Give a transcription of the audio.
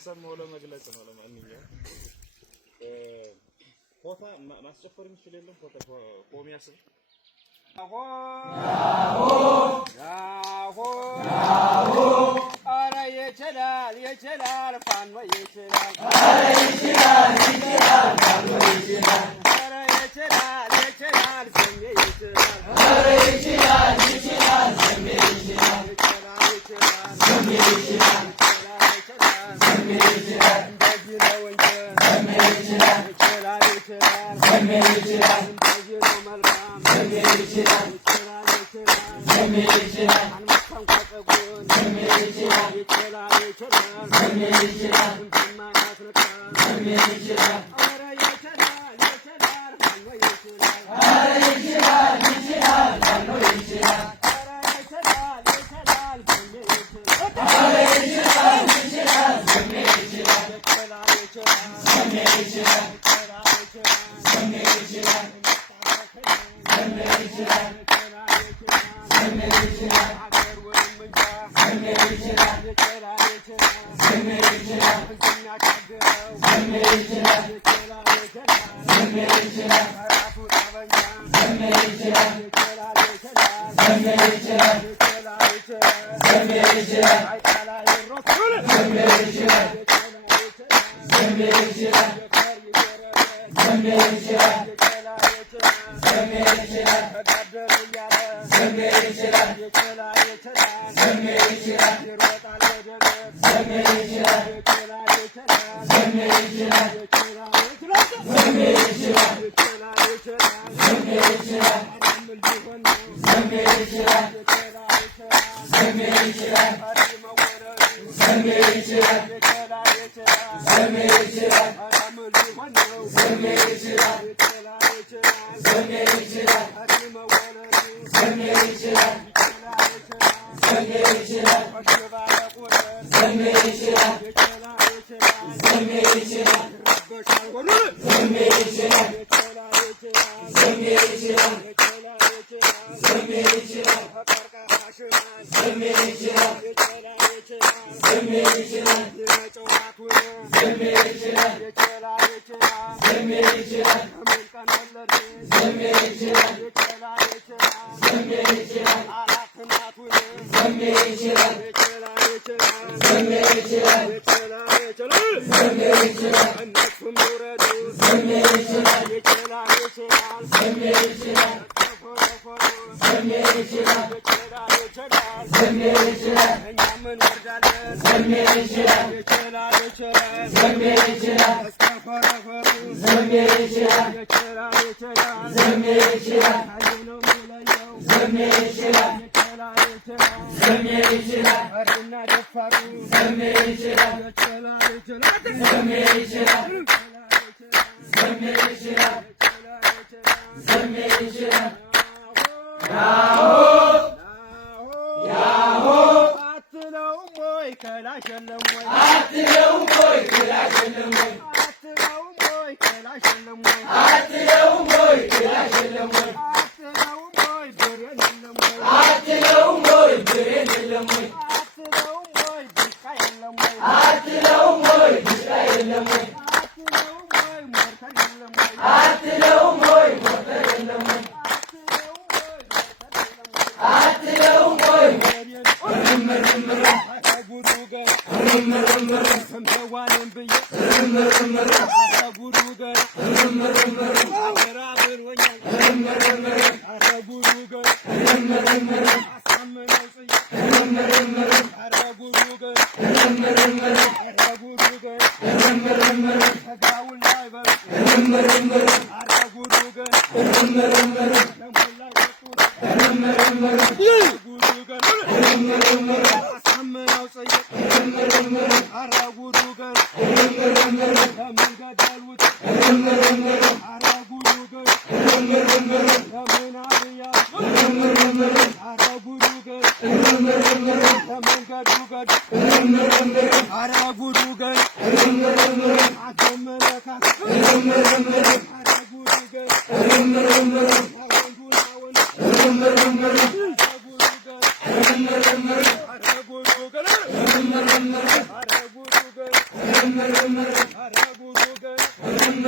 እንደሰማው ለመግለጽ ነው። ለማንኛውም ፎታ ማስጨፈር የሚችል የለም። ፎታ ቆሚያስ አሆ አረ ይችላል ፋኖ ይችላል አረ ይችላል ፋኖ ይችላል አረ ይችላል ስሜ ይችላል አረ ይችላል ስሜ ይችላል ስሜ ይችላል ስሜ ይችላል እንደዚህ ነው እንጂ ስሜ ይችላል ስሜ ይችላል እንደዚህ ነው መልካም ስሜ ይችላል ስሜ ይችላል አንመጣም ከጸጉን ስሜ ይችላል ስሜ ይችላል እንደማያስነካ ስሜ ይችላል አረ ይችላል ፋኖ ይችላል አረ ይችላል ፋኖ ይችላል አረ ይችላል ስሜ ይችላል አረ ይችላል ስሜ ይችላል ስሜ ይችላል ስሜ ይችላል ስሜ ይችላል ስሜ ይችላል አገር ወይም እንጃ ስሜ ይችላል ስሜ ይችላል እንድናሻግረው ስሜ ይችላል ስሜ ይችላል ራሱ ጠበንጃ ስሜ ይችላል ስሜ ይችላል ስሜ ይችላል አይጣላ ይሮኩል ስሜ ይችላል ስሜ ይችላል ስሜ ይችላል ስሜ ይችላል ተጋደሉ እያለ ስሜ ይችላል ስሜ ይችላል ይሮጣል ወደበት ስሜ ይችላል ስሜ ይችላል ስሜ ይችላል ስሜ ይችላል ምን ሊሆን ነው ስሜ ይችላል ስሜ ይችላል ስሜ ይችላል ስሜ ይችላል ምን ሊሆን ነው ስሜ ይችላል ስሜ ይችላል ስሜ ይችላል ስሜ ይችላል ስሜ ይችላል ስሜ ይችላል ስሜ ይችላል ስሜ ይችላል ስሜ ይችላል ስሜ ይችላል ስሜ ይችላል ስሜ ይችላል ስሜ ይችላል ስሜ ይችላል ስሜ ይችላል አራት እናቱን ስሜ ይችላል ስሜ ይችላል ስሜ ይችላል እነሱም ይውረዱ ስሜ ይችላል ስሜ ይችላል ስሜ ይችላል ስሜ ይችላል እኛም እንወርዳለን ስሜ ይችላል ስሜ ይችላል እስከ ፈረፈሩ ስሜ ይችላል ስሜ ይችላል ስሜ ይችላል ስሜ ይችላል እርና ደፋሩ ስሜ ይችላል ስሜ ይችላል ስሜ ይችላል ስሜ ይችላል ያሆ አትለውም ወይ ከላሽ የለም ወይ አትለውም ወይ ከላሽ የለም ወይ አትለውም ወይ ከላሽ የለም ወይ አትለውም ወይ ከላሽ የለም ወይ አትለውም ወይ ብሬን የለም ወይ አትለውም ወይ ብሬን የለም ወይ አትለውም ወይ ብሽቃ የለም ወይ አትለውም ወይ ብሽቃ የለም ወይ አትለውም ወይ ሞርተር የለም ወይ አትለውም ወይ ሞርተር የለም ወይ አትለውም ወይ ርምርምር አታጉሩ ገር ርምርምር ሰምተዋልን ብዬ ርምርምር አታጉሩ ገር ርምርምር አገራብን ወኛል ርምርምር አታጉሩ ገር ርምርምር አሳምነው ጽዬ ርምርምር አታጉሩ ገር ርምርምር አታጉሩ ገር ርምርምር ተጋውን ላይ በል ርምርምር አታጉሩ ገር ርምርምር ለሞላ ወጡት ርምርምር አሳምነው ጽዬ ርምርምር አራጉሩ ገር ርምርምር ለምን ገደሉት ርምርምር አራጉሩ ገር ርምርምር ለምን አብያ ርምርምር አራጉሩ ገር ርምርምር ለመንገዱ ገድ ርምርምር አራጉሩ ገር ርምርምር አደመለካት ርምርምር አራጉሩ ገር ርምርምር ርምርምር ርምርምር ኧረ ጉዱ ገና